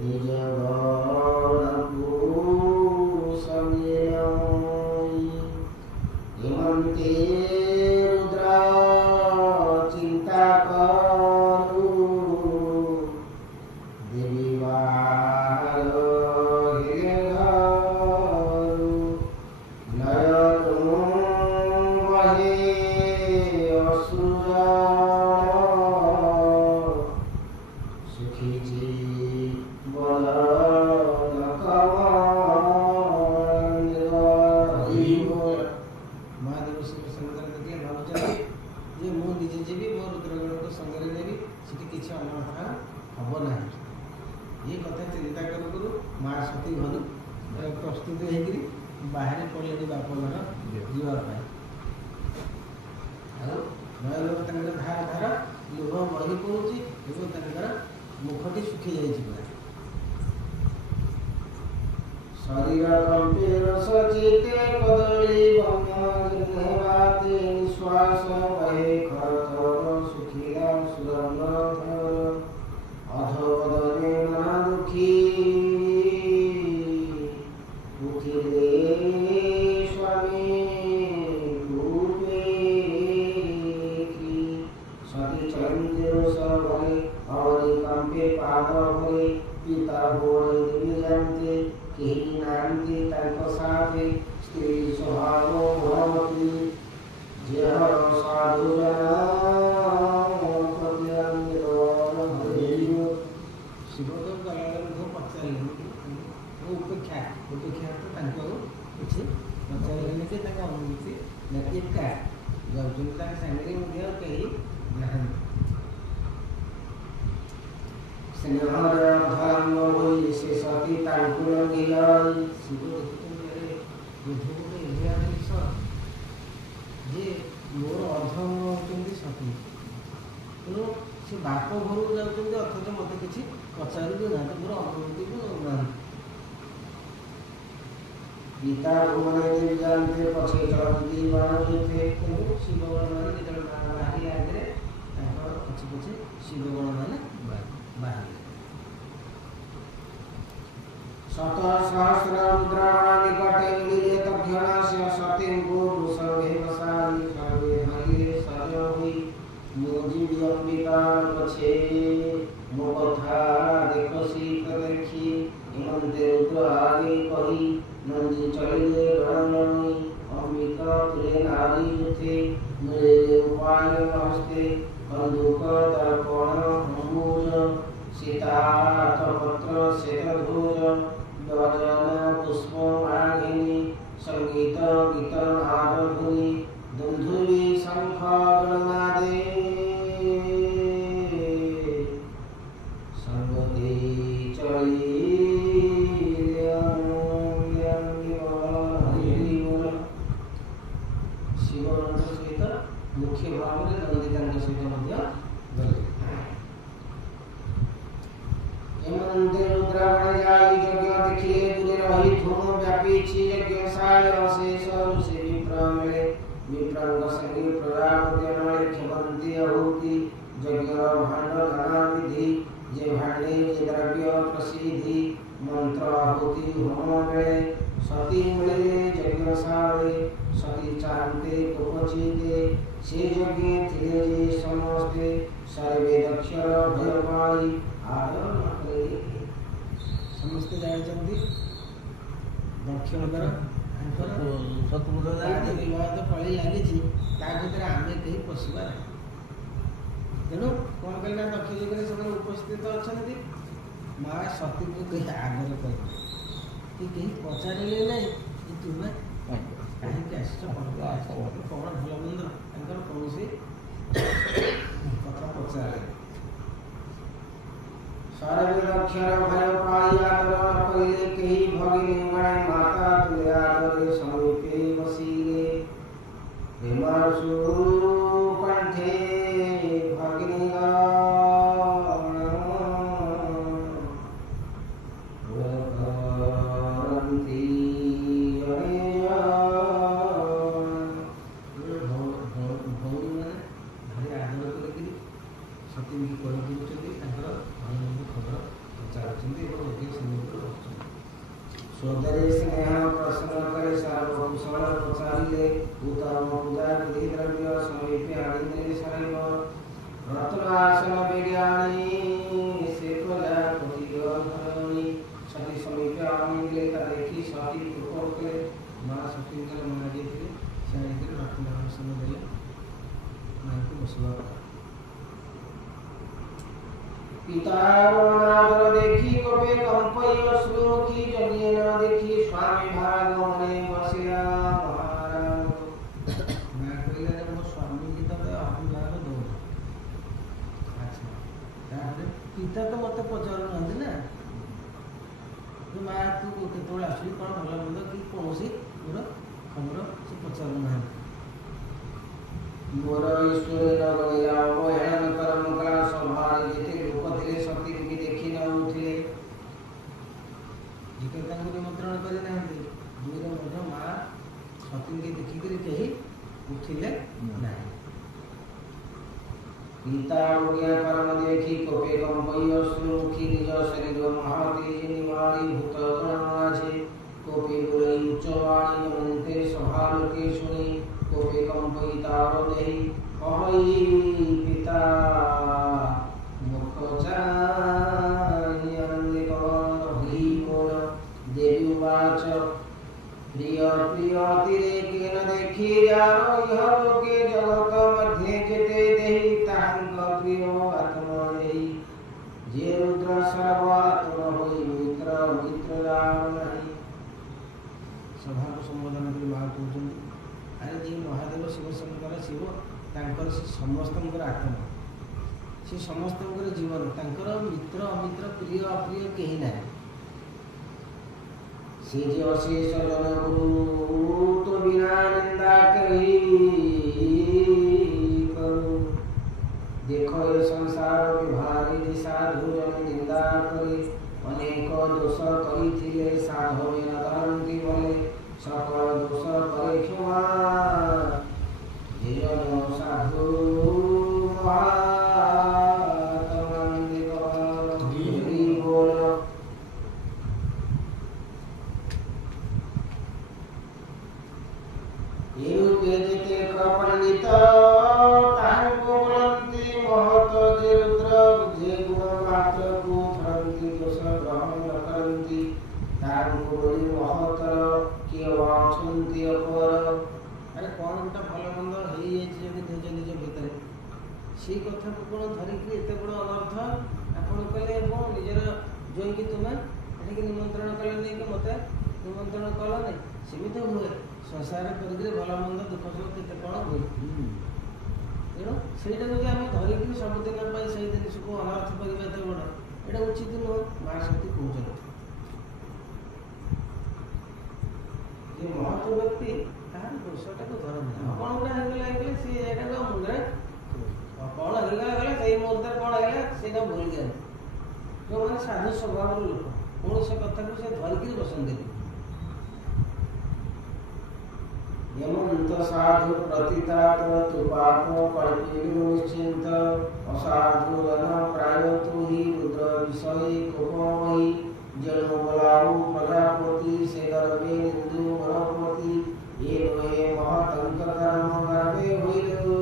Nijava माँ सती घर प्रस्तुत होकर बाहर पड़े बाप घर जीवाई नय लोक धार धार लुह बही पड़ुची मुखटी सुखी जाइए शरीर कंपे रस चिते कदली बंगाते निश्वास बहे खरतर सुखीला सुरंग अधोपदने मना दुखी उठिले स्वामी रूपे की सती चलते सब भरे अवधि कंपे पाद भरे पिता बोले देवी जानते केही नांती तांको साथे स्त्री स्वभाव भवती जेह साधु जना शिवदेव गलागर पचारे उपेक्षा उपेक्षा तो किसी पचारे कि अनुभूति एका जाऊँ सामने कहीं ना स्नेहर धर्म होई से सती तांकुल गिलाई शिव देखते जे मोर अधम होती सती तेणु से बाप घर जाऊँ अथच मत किसी पचार भी ना मोर अनुभूति भी ना गीता भुवन जानते पछे चलती बाणुते तेणु शिवगण मैंने जो बाहरी आगे पछे पछे शिवगण मैंने बाहर शत सहस्र रुद्राणा निकटे मिले तक्षण से सतीं को सर्वे वसाई सर्वे हरिये सज हुई मोजी अंबिका पछे मो कथा देखसी देखी इमंते रुद्र आगे कही नंदी चलिले गणनी अंबिका तुले नारी जुथे मिले उपाय हस्ते कंदुक दर्पण अंबुज सीता पत्र श्वेतध्वज गजन पुष्प माघिनी संगीत गीत आरधुनी दुंधुरी शंख गणनादे संगते चली शिवगण सहित मुख्य भाव में नंदिता सहित एमंते रुद्रावण जाई यज्ञ देखिए दूरे रही धूम व्यापी छी यज्ञशाय अशेष से विप्र मिले विप्रंग संगी प्रराग ज्ञान क्षमंती अहुति यज्ञ भांड नाना विधि जे भांडे जे द्रव्य प्रसिद्धि मंत्र आहुति होम मिले सती मिले यज्ञशाले सती चाहते उपचिते से यज्ञ थिले जे समस्ते सर्वे दक्षर भयपाई समस्त जानते दक्षिणकर विवाद पड़े लगी आम कहीं पशुवा तेणु कौन कहना दक्ष युग से उपस्थित अच्छा माँ सती को कहीं आगर कर कहीं पचारे ना तुम्हें कहीं आस कौन भल मंद कौन कथा पचारे सर्वे दक्षर भय पाई आदर पहिले कही भगिनी गण माता तुले आदरे समीपे वसीले हिमांशु कंठे भगिनी सोदरे स्नेह प्रश्न करे सर्वकुशल प्रचारिले उत्तम पूजा विधि द्रव्य समीपे आदिने शैव रत्नासन विज्ञानी से प्रजा प्रतिगणनी सती समीपे आनिले ता देखी सती कृपा करे मां सती के मन देते साइड रत्नासन देले मां को बसवा पितार देखी कबे कंपय अश्रु की जनिए न देखी स्वामी भाग मने बसिया महाराज मैं कहले मो स्वामी की तबे अहंकार दो अच्छा तारे पिता तो मते पचारु नथि ना तो मां ତୁ କେତେବେଳେ ଆସୁଛୁ କ'ଣ ଭଲ ମନ୍ଦ କି କୌଣସି ମୋର ଖବର ସେ ପଚାରୁନାହାନ୍ତି। ମୋର ଈଶ୍ୱର ଗଣିଲା ଅବହେଳନ କରମ କଲା ସଭାରେ ଯେତେ ଲୋକ ଥିଲେ ସତୀ ରୂପୀ ଦେଖି ନେଉଥିଲେ। ଏକ ତାଙ୍କୁ ନିମନ୍ତ୍ରଣ କରିନାହାନ୍ତି, ଦୁଇରେ ମଧ୍ୟ ମା ସତୀଙ୍କୁ ଦେଖିକରି କେହି ଉଠିଲେ ନାହିଁ। ପିତା ଓଡ଼ିଆ କରମ ଦେଖି କୋପେ କମ୍ପଇ ଅଶ୍ରୁମୁଖୀ ନିଜ ଶରୀର ମହାତେଜ ନିମାଳି ଭୂତ ଗଣ ମାঝে কোপে বলে উচ্চবাণী অনন্তে সভা লোকে শুনি কোপে কম্পই তার দেহি অহই পিতা মুখ চাহি আনন্দে কবন্ধ হই বল দেবী উবাচ প্রিয় প্রিয় তীরে কেন দেখি যার ইহ লোকে জগত মধ্যে যেতে দেহি তাহাঙ্ক প্রিয় আত্মা নেই যে রুদ্র সর্বাত্ম হই মিত্র মিত্র নাই। सभा को संबोधन कर माँ कहते अरे जी महादेव शिवशंकर शिव तांकर से समस्त आत्मा से समस्त जीवन तांकर मित्र अमित्र प्रिय अप्रिय कहीं ना से जे अशेष जन गुरु तो बिना निंदा करी करू देखो ये संसार विभारी जे साधु जन निंदा करे अनेक दोष करी साधु में धरती बोले सकल दोष करे क्षमा जे जन साधु महात्मानंद हरि बोल। एरूपे जेते पंडित ताहाको बोलन्ति महत जे रुद्र जे गुण मात्र को धरन्ति दोष ग्रहण न करन्ति ताहाको बोली महतर किए वाचन्ति अपर। अरे कौन गोटे भल मंद हो निज निज भितर से कथा को कौन धरिक एत बड़ अनर्थ आपड़ कले निजर जोईकि तुम्हें ये निमंत्रण कले नहीं कि मत निमंत्रण कल नहीं सेमती हुए संसार कर भल मंद दुख सुख केते कौन हुए तेणु ସେଇଟା ଯଦି ଆମେ ଧରିକି ସବୁଦିନ ପାଇଁ ସେଇ ଜିନିଷକୁ ଅନର୍ଥ କରିବା ଏତେ ବଡ଼ ଏଇଟା ଉଚିତ ନୁହଁ। ମା ଶକ୍ତି କହୁଛନ୍ତି ଯେ ମହତ ବ୍ୟକ୍ତି ତାହାର ଦୋଷଟାକୁ ଧରନ୍ତି କ'ଣ ଗୋଟେ ହେଇଗଲା ସେ ଏଇଟାକୁ ମୁଣ୍ଡରେ କ'ଣ ହେଇଗଲା ସେଇ ମୁହୂର୍ତ୍ତରେ କ'ଣ ହେଲା ସେଇଟା ଭୁଲି ଯାଆନ୍ତି। ଯେଉଁମାନେ ସାଧୁ ସ୍ୱଭାବର ଲୋକ କୌଣସି କଥାକୁ ସେ ଧରିକିରି ବସନ୍ତିନି। यमंत साधु प्रतितात तु पाप कल्पिनु निश्चिंत असाधु जन प्राय तु ही रुद्र विषय कोपमयी जनु बलाऊ प्रजापति से गर्भे निंदु वनपति ये लोहे महतंक कर्म गर्भे हुइलु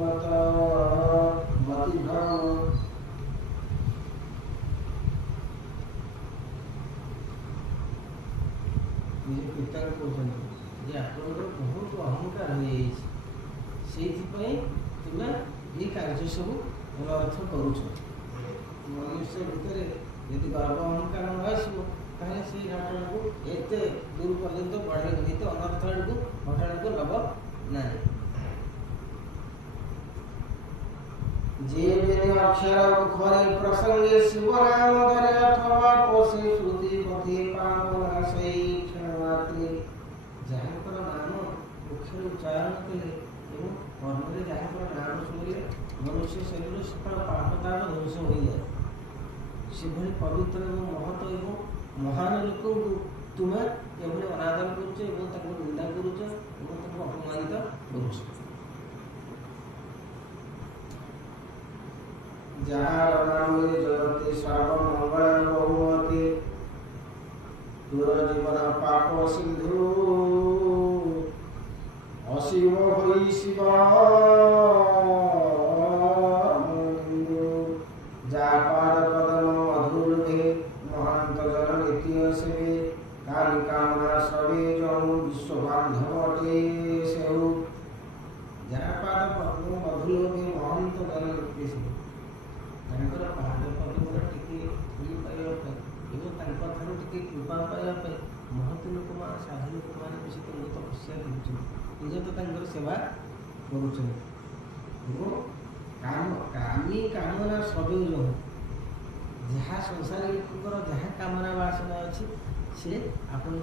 मत मति भ्रम। ये पिता को जे आपंकर बहुत अहंकार हो तुम्हें ये कार्य सब अनर्थ करुच मनुष्य भितर यदि गर्व अहंकार न आसो ताहले से घटना को एत दूर पर्यंत बढ़े नहीं तो अनर्थ आड़ को घटना को नब ना जे बेने अक्षर मुखरे प्रसंगे शिव नाम धरे अथवा पोषे श्रुति पथे पाप नाशे क्षणमात्रे जहाँकर नाम मुख्य उच्चारण कले एवं कर्म जहाँकर नाम शुणिले मनुष्य शरीर सकल पापताप ध्वंस हो जाए से भली पवित्र एवं महत एवं महान लोक तुम्हें एभली अनादर करुच निंदा करुच अपमानित करुच। जार नाम जगते सर्वमंगल बहुमते दूर जीवन पाप सिंधु अशिव होई शिव जा पाद पदम मधुर भे महांत जन नीति सेवे काली कामना सवे जनु विश्व बांधवटे सेउ जा पाद पद्म मधुर भे महांत जन नीति सेवे तांकर पाद पद्म टिके फुली पाइबा एवं तांकर ठाରୁ टिके कृपा पाइबा महत लोक मान साधु लोक मान बेसी तपस्या करुछन निज तो तांकर सेवा करुछन काम कामी कामना सबे जहाँ संसारी लोकर जहाँ कामना वासना अच्छी सी आपण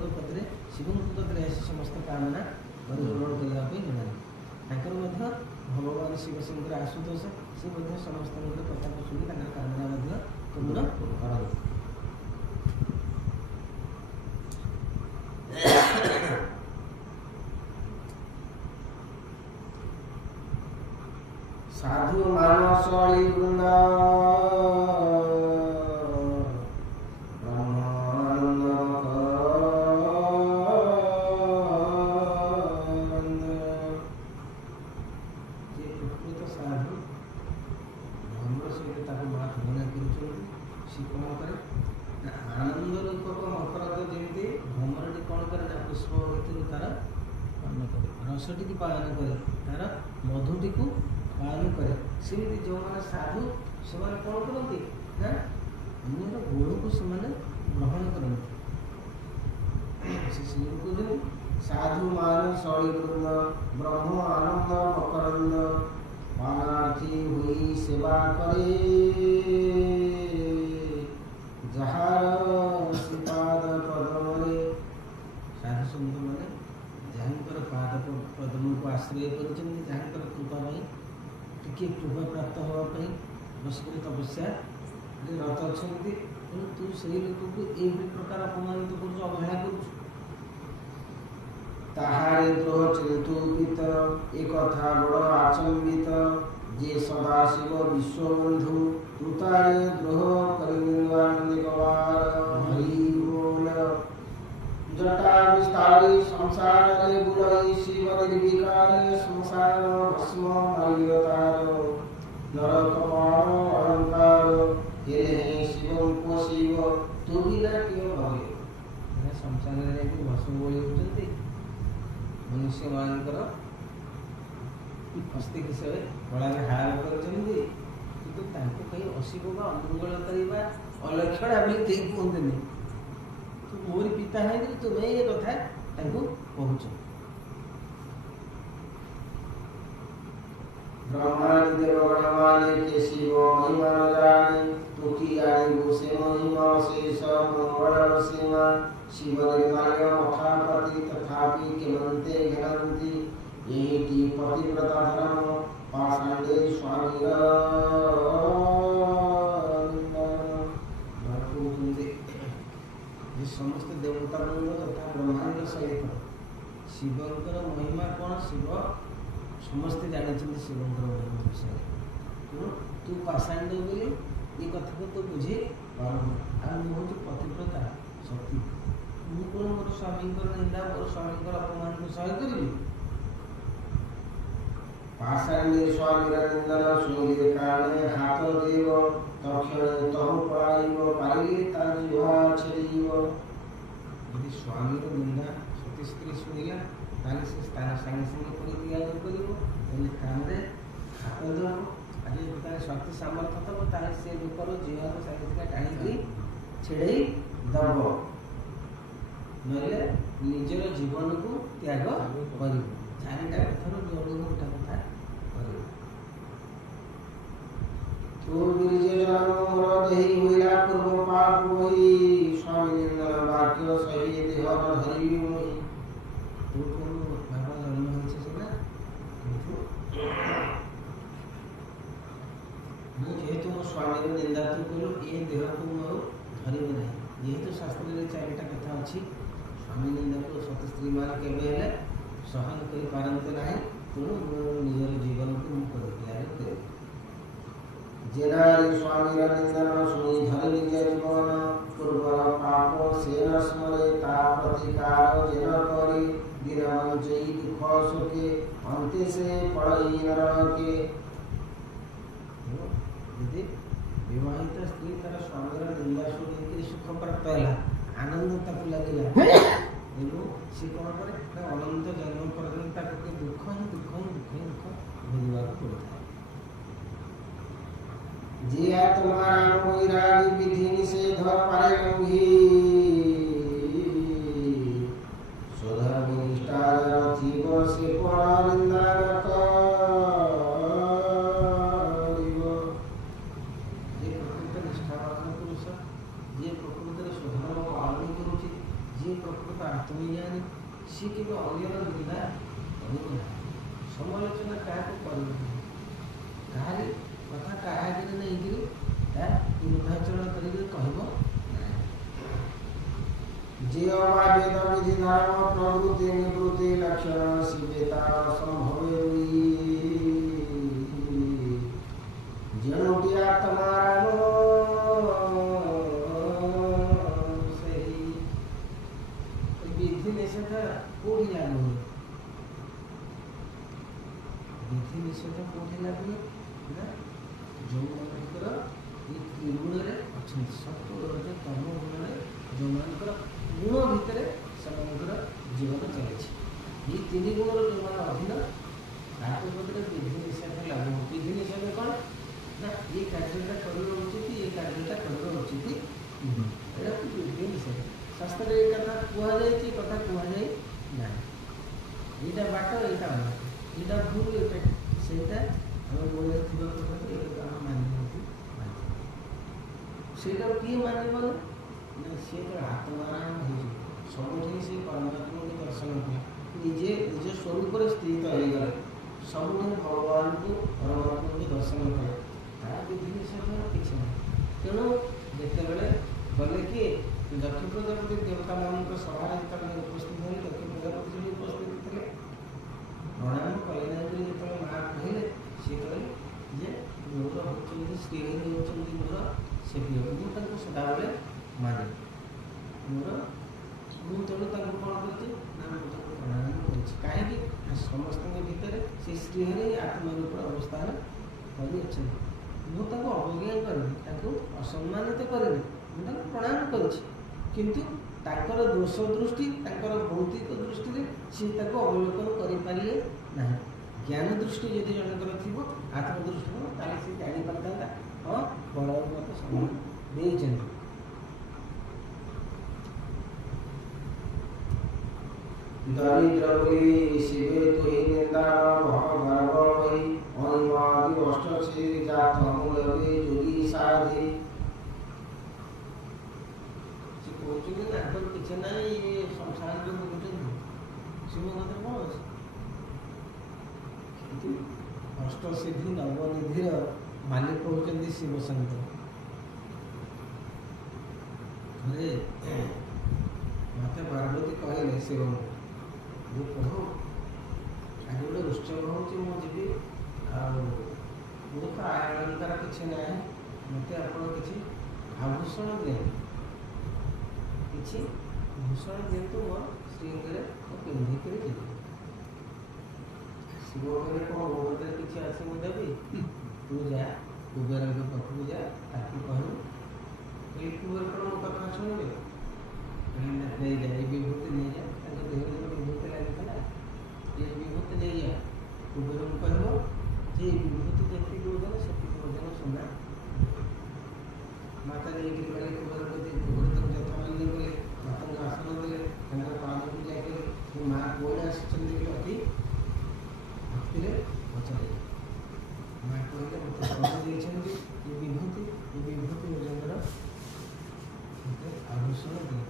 शिव कदे समस्त कामना पूरण करने जमाना भगवान शिव शंकर आशुतोष सी समस्त कथा को शुणी कामना पूर्ण कर साधु मानसली वृंद रसटी पालन करे तार मधुटी को पालन करे सेमती जो मैंने साधु से कौन करती ना अन्यर गुण को से ग्रहण करते साधु मान सौरीवृंद ब्रह्म आनंद मकरंद पानार्थी हुई सेवा करे जहार श्रीपाद पदमरे साधु संत मैंने जहाँकर पाद पदम को आश्रय कर कृपा टी कृपा प्राप्त होगापी बसिक तपस्या रत अच्छा तू से लोक को यही प्रकार अपमानित कर अवहेला कर द्रोह चिंतुपित एक बड़ आचंबित जे सदाशिव विश्वबंधु तू तारे द्रोह कर जटा विस्तारी संसार रे बुलाई शिव निर्विकार संसार भस्म माल्यतार नरक पाण अलंकार हे शिव को शिव तू बिना क्यों भगे संसार रे भस्म बोली होचंती मनुष्य मानकर हस्ती किसे गला में हार करचंती किंतु तांको कहीं अशिव बा अमंगलकारी बा अलक्षणा बोली कहीं कहते नहीं मोरी पिता है तुम्हें ये कथा कहूच ब्रह्मादि देवगणमाने के शिव महिमा न जाने तू की आयु से महिमा शेष मंगल सीमा शिव निर्माल्य मठापति तथापि केमंते घनंती यही की पतिव्रता धर्म पाषांडे स्वामी समस्त देवता तथा ब्रह्मांड सहित शिवंकर महिमा कौन शिव समस्ते जानते शिवंकर महिमा विषय तू पाषांड बोली ये कथा को तो बुझे हूँ पतिव्रता शक्ति मुझे कौन मोर स्वामी निंदा मोर स्वामी अपमान को सह करी पाषांडे स्वामी निंदन सुनिले काने हाथ देव तक्षण तहु पड़ाइब पारिले तार जिह्वा छेड़ीब यदि स्वामी निंदा सती स्त्री शुणिला ताले से स्थान संगे संगे परित्याग करिब एने काने हाथ देव आज ताले शक्ति सामर्थ्य तब ताले से लोकर जिह्वा को संगे संगे टाणी छेड़ई दब नले निजर जीवन को त्याग करिब चारिटा कथार जोड़ गोटा कथा करिब तो गिरिजे जन्म मोर देहि होइला पूर्व पाप होई स्वामी निंदन वाक्य सही देह धरि मोहि तो बाबा जन्म होइछे सेना मु जेहेतु मो स्वामी निंदा तो करू ए देह को मोर धरिब नहीं जेहेतु शास्त्र रे चारिटा कथा अछि स्वामी निंदा को सती स्त्री मान केबे हेले सहन करि पारंते नाही तो निजर जीवन को मु परित्याग करे जेनारी स्वामी निंदन सुनी धर निज जीवन पूर्वर पाप सेन स्मरे ता प्रतिकार जेन करी दिन वंचई दुख सुखे अंते से पड़ई नरके यदि विवाहित स्त्री तार स्वामी निंदा सुनी सुख प्राप्त है आनंद तक लगे सी कौन करे अनंत जन्म पर्यंत दुख ही दुख ही दुख ही दुख भोगवा पड़ता है जिया तुम्हारा वैरागी विधि निषेध पारे लंघी स्वधर्म निष्ठा रथिव से पर निंदा करिव जे प्रकृत निष्ठावान पुरुष जे प्रकृत स्वधर्म पालन करुछि ପ୍ରକୃତ ଆତ୍ମଜ୍ଞାନୀ ସିଏ କେବେ ଅନ୍ୟର ନିନ୍ଦା କରିବ ନାହିଁ, ସମାଲୋଚନା କାହାକୁ କରିବ ନାହିଁ, କାହାରି କଥା କାହା ଆଗରେ ନେଇକରି ତା ବିରୁଦ୍ଧାଚରଣ କରିକି କହିବ ନାହିଁ। ଯେ ଅବା ବେଦ ବିଧି ଧର୍ମ ପ୍ରବୃତ୍ତି ନିବୃତ୍ତି ଲକ୍ଷଣ ଶିବେ ତାର ସମ୍ଭବେ ଯେଉଁଠି ଆତ୍ମାରାମ ସେହି ବିଧି ନିଷେଧ କୋଉଠି ଲାଗୁ ହୁଏ? ବିଧି ନିଷେଧ କୋଉଠି ଲାଗୁ ହୁଏ ନା ଯେଉଁମାନଙ୍କର ଏ ତ୍ରିଗୁଣରେ ଅଛନ୍ତି, ସତ୍ଵ ରଜ ତମ ଗୁଣରେ ଯେଉଁମାନଙ୍କର ଗୁଣ ଭିତରେ ସେମାନଙ୍କର ଜୀବନ ଚାଲିଛି, এই ତିନି ଗୁଣର ଯେଉଁମାନେ ଅଧୀନ ତାଙ୍କ ପ୍ରତି ବିଧି ନିଷେଧ ଲାଗୁ। ବିଧି ନିଷେଧ କ'ଣ ନା ଏ କାର୍ଯ୍ୟଟା କରିବା ଉଚିତ, ଏ କାର୍ଯ୍ୟଟା କରିବା ଉଚିତ ନୁହେଁ, ଏଇଟା ବିଧି ନିଷେଧ। ଶାସ୍ତ୍ରରେ ଏ କଥା କୁହାଯାଇଛି, ଏ କଥା କୁହାଯାଇ ନାହିଁ, ଏଇଟା ବାଟ ଏଇଟା ଅବାଟ, ଏଇଟା ଭୁଲ ଏଇଟା ସେଇଟା ଆମ ମନରେ ଥିବା କଥା ଏଇଟା ଆମେ ମାନିବାକୁ ବାଧ୍ୟ। ସେଇଟା କିଏ ମାନିବ ନା ସିଏ ତ ଆତ୍ମାରାମ ହେଇଯିବ, ସବୁଠି ସେ ପରମାତ୍ମାକୁ ଦର୍ଶନ କଲେ, ନିଜେ ନିଜ ସ୍ୱରୂପରେ ସ୍ଥିତ ହେଇଗଲେ, ସବୁଠି ଭଗବାନଙ୍କୁ ପରମାତ୍ମାକୁ ଦର୍ଶନ କଲେ, ତାର ବିଧି ନିଷେଧ କିଛି ନାହିଁ। ତେଣୁ ଯେତେବେଳେ ଗଲେ କିଏ ଦକ୍ଷ ପ୍ରଜାପତି ଦେବତାମାନଙ୍କ ସଭାରେ ଯେତେବେଳେ ଉପସ୍ଥିତ ହେଲେ, ଦକ୍ଷ ପ୍ରଜାପତି ସେଠି ଉପସ୍ଥିତ ଥିଲେ, ପ୍ରଣାମ କଲେ ନାହିଁ ବୋଲି ଯେତେବେଳେ ମା କହିଲେ, ସିଏ କହିଲେ ଯେ ମୋର ହେଉଛନ୍ତି ଶ୍ରୀହରି ହେଉଛନ୍ତି ମୋର ସେଠି, ମୁଁ ତାଙ୍କୁ ସଦାବେଳେ ମାନେ ମୋର, ମୁଁ ତେଣୁ ତାଙ୍କୁ କ'ଣ କରିଛି ନା ମୁଁ ତାଙ୍କୁ ପ୍ରଣାମ କରିଛି। କାହିଁକି ନା ସମସ୍ତଙ୍କ ଭିତରେ ସେ ଶ୍ରୀହରି ଆତ୍ମରୂପ ଅବସ୍ଥାନ କରିଅଛନ୍ତି, ମୁଁ ତାଙ୍କୁ ଅବଜ୍ଞା କରିନି, ତାଙ୍କୁ ଅସମ୍ମାନିତ କରିନି, ମୁଁ ତାଙ୍କୁ ପ୍ରଣାମ କରିଛି, କିନ୍ତୁ ତାଙ୍କର ଦୋଷ ଦୃଷ୍ଟି ତାଙ୍କର ଭୌତିକ ଦୃଷ୍ଟିରେ ସିଏ ତାକୁ ଅବଲୋକନ କରିପାରିଲେ ନାହିଁ। ଜ୍ଞାନ ଦୃଷ୍ଟି ଯଦି ଜଣଙ୍କର ଥିବ, ଆତ୍ମଦୃଷ୍ଟି ଥିବ, ତାହେଲେ ସେ ଜାଣିପାରିଥାନ୍ତା ହଁ ବଳରାମ ମୋତେ ସମ୍ମାନ ଦେଇଛନ୍ତି। ଦରିଦ୍ର ବୋଲି ଶିବେ ତୁହି ନିନ୍ଦାର ଗର୍ବ ହୋଇ ଅଣିମାଦି ଅଷ୍ଟ ସେ ଜାତ ମୂଳରେ ଯୋଗୀ ସାଧି। ସେ କହୁଛନ୍ତି ତାଙ୍କର କିଛି ନାହିଁ, ସଂସାରରେ ଭୋଗୁଛନ୍ତି, ଶିବ କଥା କ'ଣ ଅଛି? କିନ୍ତୁ ଅଷ୍ଟସିଦ୍ଧି ନବନିଧିର ମାଲିକ ହେଉଛନ୍ତି ଶିବ ଶଙ୍କର। ଥରେ ମୋତେ ପାର୍ବତୀ କହିଲେ ଶିବଙ୍କୁ, ମୁଁ ପ୍ରଭୁ ଆଜି ଗୋଟେ ଉତ୍ସବ ହେଉଛି, ମୁଁ ଯିବି, ଆଉ ମୁଁ ତ ଆଳଙ୍କାର କିଛି ନାହିଁ, ମୋତେ ଆପଣ କିଛି ଆଭୂଷଣ ଦିଅନ୍ତୁ, କିଛି ଭୂଷଣ ଦିଅନ୍ତୁ, ମୋ ଶ୍ରୀଙ୍ଗରେ ମୁଁ ପିନ୍ଧିକରି ଯିବି। ଶିବ କହିଲେ କ'ଣ ମୋ ଭିତରେ କିଛି ଅଛି ମୁଁ ଦେବି? ତୁ ଯା କୁବେରଙ୍କ ପାଖକୁ ଯା, ତାକୁ କହିବୁ ଏଇ କୁବେର କ'ଣ ମୋ କଥା ଶୁଣିବେ? ନେଇଯା ଏଇ ବିଭୂତି ନେଇଯା, ତାଙ୍କ ଦେହରେ ଯେଉଁ ବିଭୂତି ଲାଗିଥିଲା ଏ ବିଭୂତି ନେଇଯା, କୁବେରଙ୍କୁ କହିବ ଯେ ଏଇ ବିଭୂତି ଯେତିକି ଓଜନ ସେତିକି ଓଜନ ସୁନା। ମାତା ନେଇକରି ଗଲେ କୁବେରଙ୍କ କୁବେର ତାଙ୍କୁ ଯଥାମାନ୍ୟ କଲେ, ମାତାଙ୍କୁ ଆସନ ଦେଲେ, ତାଙ୍କର ପାଦ ପୂଜା କଲେ, ମା କୁଆଡ଼େ ଆସିଛନ୍ତି କି ଅତି ଭକ୍ତିରେ ପଚାରିଲେ। ମା କହିଲେ ମୋତେ କ'ଣ ଦେଇଛନ୍ତି? ଏ ବିଭୂତି ଓଜନର ମୋତେ ଆଭୂଷଣ ଦିଅ।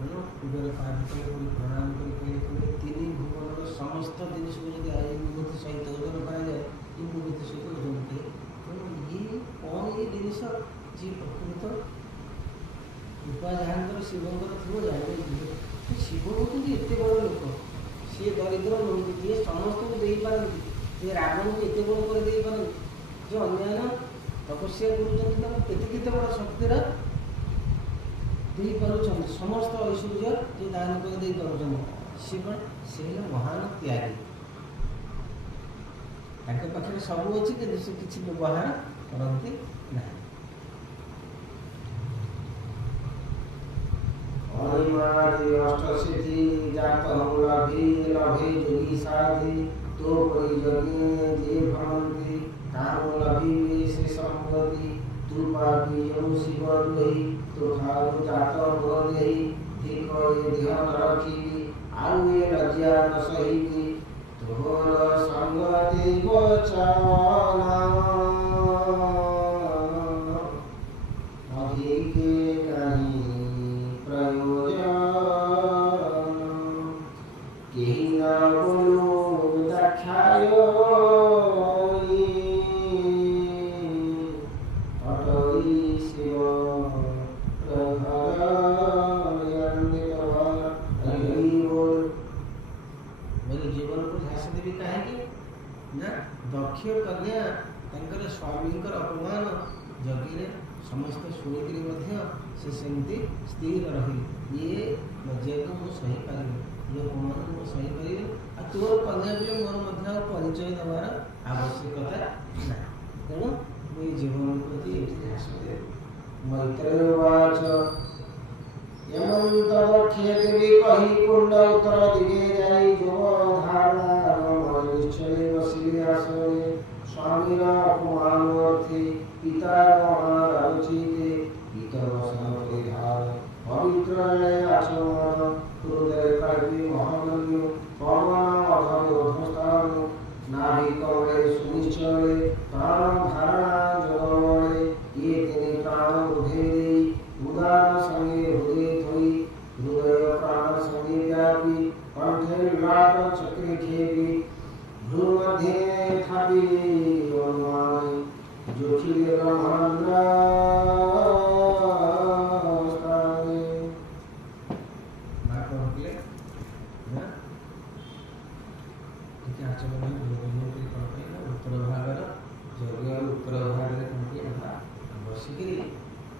ତେଣୁ କୁବେର ପାଦ ତଳେ ପ୍ରଣାମ କରି କହିଲେ, ତିନି ଭୁବନର ସମସ୍ତ ଜିନିଷକୁ ଯଦି ଏଇ ବିଭୂତି ସହିତ ଓଜନ କରାଯାଏ, ଏ ବିଭୂତି ସହିତ ଓଜନ କରେ। ତେଣୁ ଇଏ କ'ଣ ଏ ଜିନିଷ ଯିଏ ପ୍ରକୃତ କୃପା ଯାହାଙ୍କର ଶିବଙ୍କର ଥିବ ଜାଣିବେ। ଶିବ ହେଉଛନ୍ତି ଏତେ ବଡ଼ ଲୋକ, ସିଏ ଦରିଦ୍ର ନୁହନ୍ତି, ଯିଏ ସମସ୍ତଙ୍କୁ ଦେଇପାରନ୍ତି, ଯିଏ ରାବଣକୁ ଏତେ ବଡ଼ କରି ଦେଇପାରନ୍ତି, ଯେ ଅନ୍ୟାନ୍ୟ ତପସ୍ୟା କରୁଛନ୍ତି, ତାଙ୍କୁ କେତେ କେତେ ବଡ଼ ଶକ୍ତିର ଦେଇପାରୁଛନ୍ତି, ସମସ୍ତ ଐଶ୍ୱର୍ଯ୍ୟ ଯେ ଦାନ କରି ଦେଇପାରୁଛନ୍ତି। ସେ କ'ଣ? ସେ ହେଲେ ମହାନ ତ୍ୟାଗୀ, ତାଙ୍କ ପାଖରେ ସବୁ ଅଛି କିନ୍ତୁ ସେ କିଛି ବ୍ୟବହାର କରନ୍ତି ନାହିଁ। অনিমাদি অষ্টসিদ্ধি জাত লভে লভে যোগী সাধি তো পরিযোগী যে ভ্রমন্তি কাম লভিবে সে সম্পত্তি তু পাপি যৌ শিব দোহি তো খালু জাত দেহি ঠিক এ ধ্যান রাখিবি ଆଉ ଏ ଲଜ୍ଜା ନ ସହିବି ତୋର ସଙ୍ଗତି ବଚନ ଅଧିକେ କାହିଁ समस्त शुणिकी से सेमती स्थिर रही ये लज्जा को सही पार लोक मैं सही पार तोर कन्या भी मोर परिचय देवार आवश्यकता ना तेणु मुझे जीवन प्रति मैत्रेयवाच यमं तव खेदेवी कही कुंड उत्तर दिगे जाई जो धारणा निश्चय बसिले आसने स्वामीर अपमानवर्थे पिता राचिते पितर वसन परिधार पवित्र आचरण हृदय कल्पी महागम्य पवन अधोस्थान नाभि कवले सुनिश्चय प्राण धारणा जगवले ये तेने प्राण हृदय उदार संगे हृदय थोई हृदय प्राण संगे व्यापी कंठे विराट चक्र खेपी भ्रू मध्य थापी अनुमान जोखिले ब्रह्मांड उत्तर भाग जगह उत्तर भाग बसिक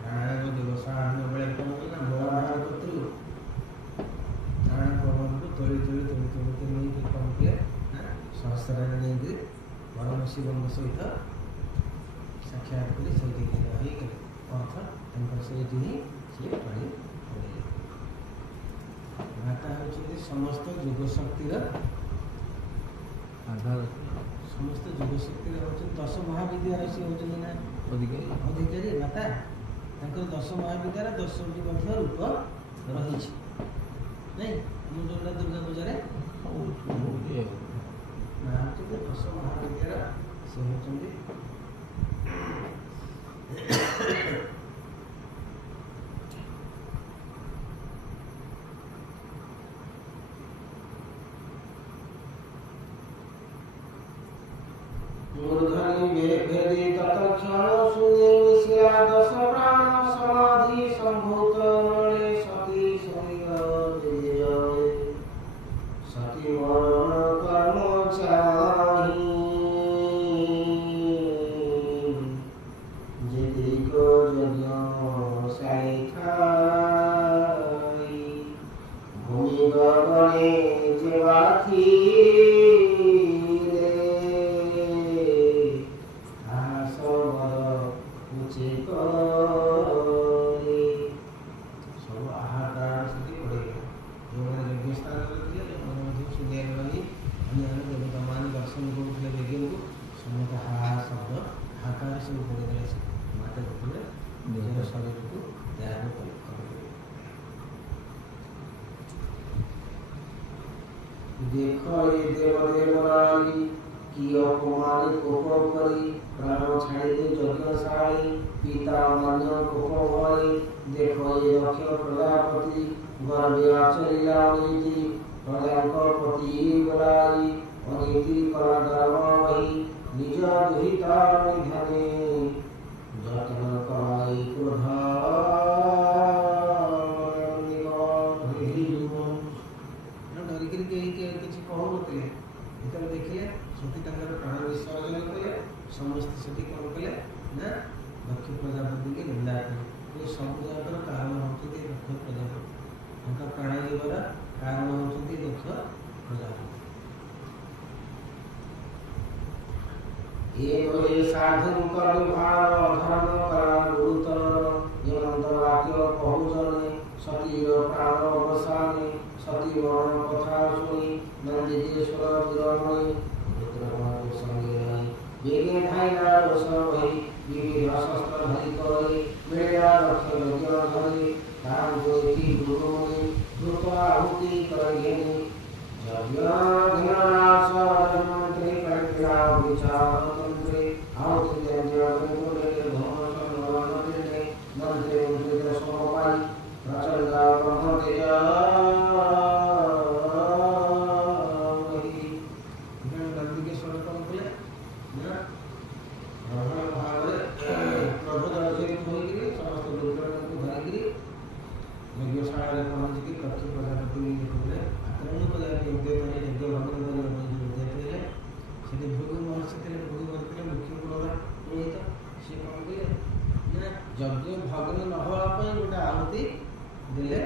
प्राणायाम दिवसारण बेले कौन ना व्यवहार करूँ प्राणायाम पवन को तोड़ी तोड़ी तोड़ी तोड़ी नहीं कौन किए सहस्र नहीं परम शिव सहित साक्षात कर सही अर्थ से पानी माता हूँ समस्त योगशक्तिर आधार समस्त योगशक्ति हूँ 10 महाविद्यालय सी होती ना अधिकारी माता 10 महाविद्यालय 10टी रूप रही नहीं मुझे दुर्गा पूजा ना हूँ 10 महाविद्यालय से होती मूर्धनि भेदी तत्क्षण सुने मिश्रा 10 प्राण समाधि संभूत मणे सती सती मरण कर्म चाही जेति को यज्ञ साइखाई भूमि गगने जेवाथी देखो ये देवदेवराली की अपमानी कोप करी प्राण छाड़ी दे यज्ञशाली पिता मान्य कोप भई देखो ये दक्ष प्रजापति गर्भे आचरिला नीति प्रजाक पति बलाई अनीति कला धर्म वही निज दुहिता निधने जतन कराई क्रोध देखिए सती प्राण विसर्जन कले समस्त सती कौन कले ना दक्ष प्रजापति के निंदा कले ये सब जगह कारण होती दक्ष प्रजापति उनका प्राण जीवर कारण होती दक्ष प्रजापति ये साधु भार धर्म करा गुरुतर ये मंत्रवाक्य पहुँचने सती प्राण अवसाने सती मरण कथा सुनी नंदिकेश्वर विरमणि रुद्रमातु संगे रही वेगे धाइना रोषण भई विविध शस्त्र धरि करे मेरा रक्ष यज्ञ धरि तां जोति गुरुमुनि द्रुत आहुति करगेनि यज्ञ ध्यानास मंत्री परिक्रिया विचार तंत्रे आहुति यज्ञ गुरुले धर्म संगमने मंत्री मंत्री समपाई प्रचंड ब्रह्म तेज भोग महर्षि थे भोग मुख्य से कौन कहे यज्ञ भग्न न हवा गोटे आहुति देले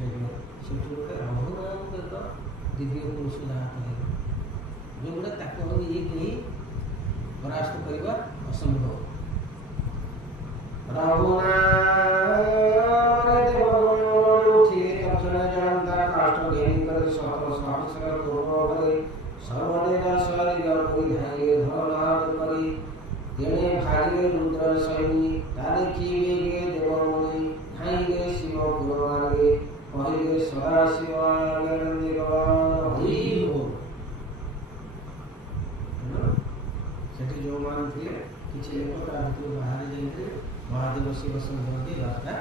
यज्ञ से गोटे रघुराम दिव्य पुरुष जहाँ जोटा ताको ये परास्त करवा असंभव रुद्र सैनी तारिखी देवमुनि ठाइगे शिव गुरुवारे पहिले सदा शिवानंद हरि बोल सेठी जो मान थे किछि लोक ता भितर बाहर जाइते महादेव शिव संबंधी वार्ता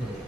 देले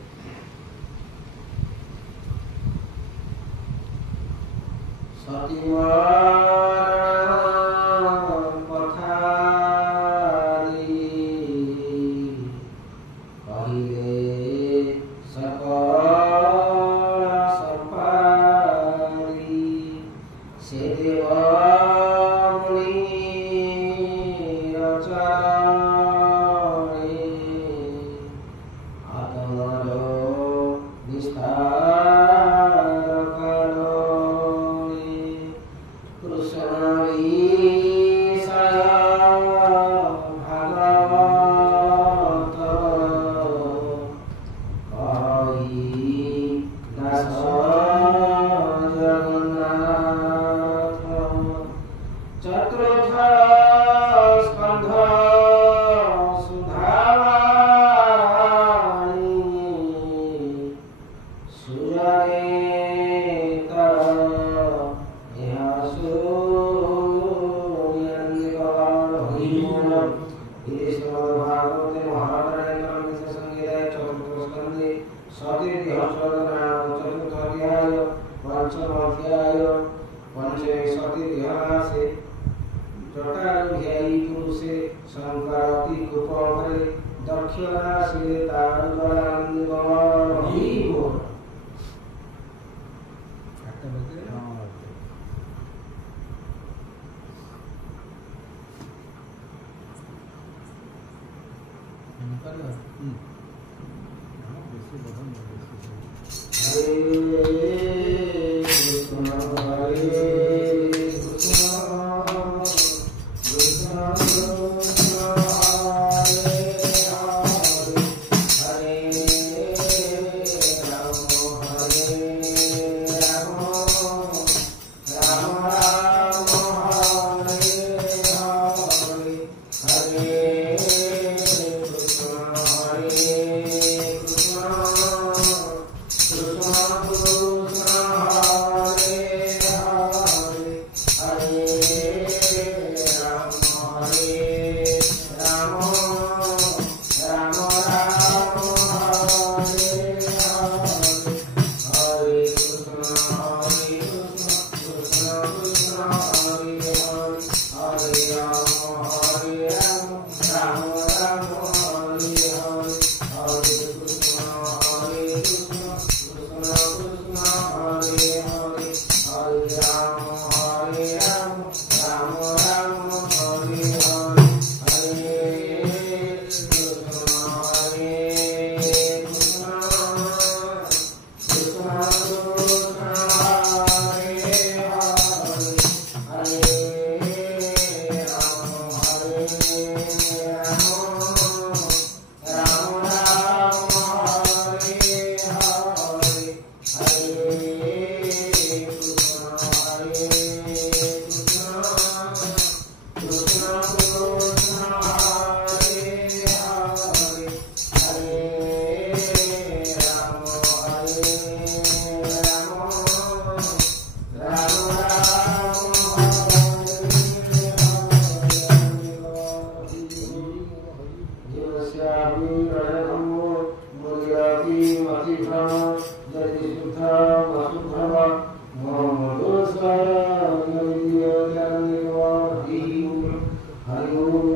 Hare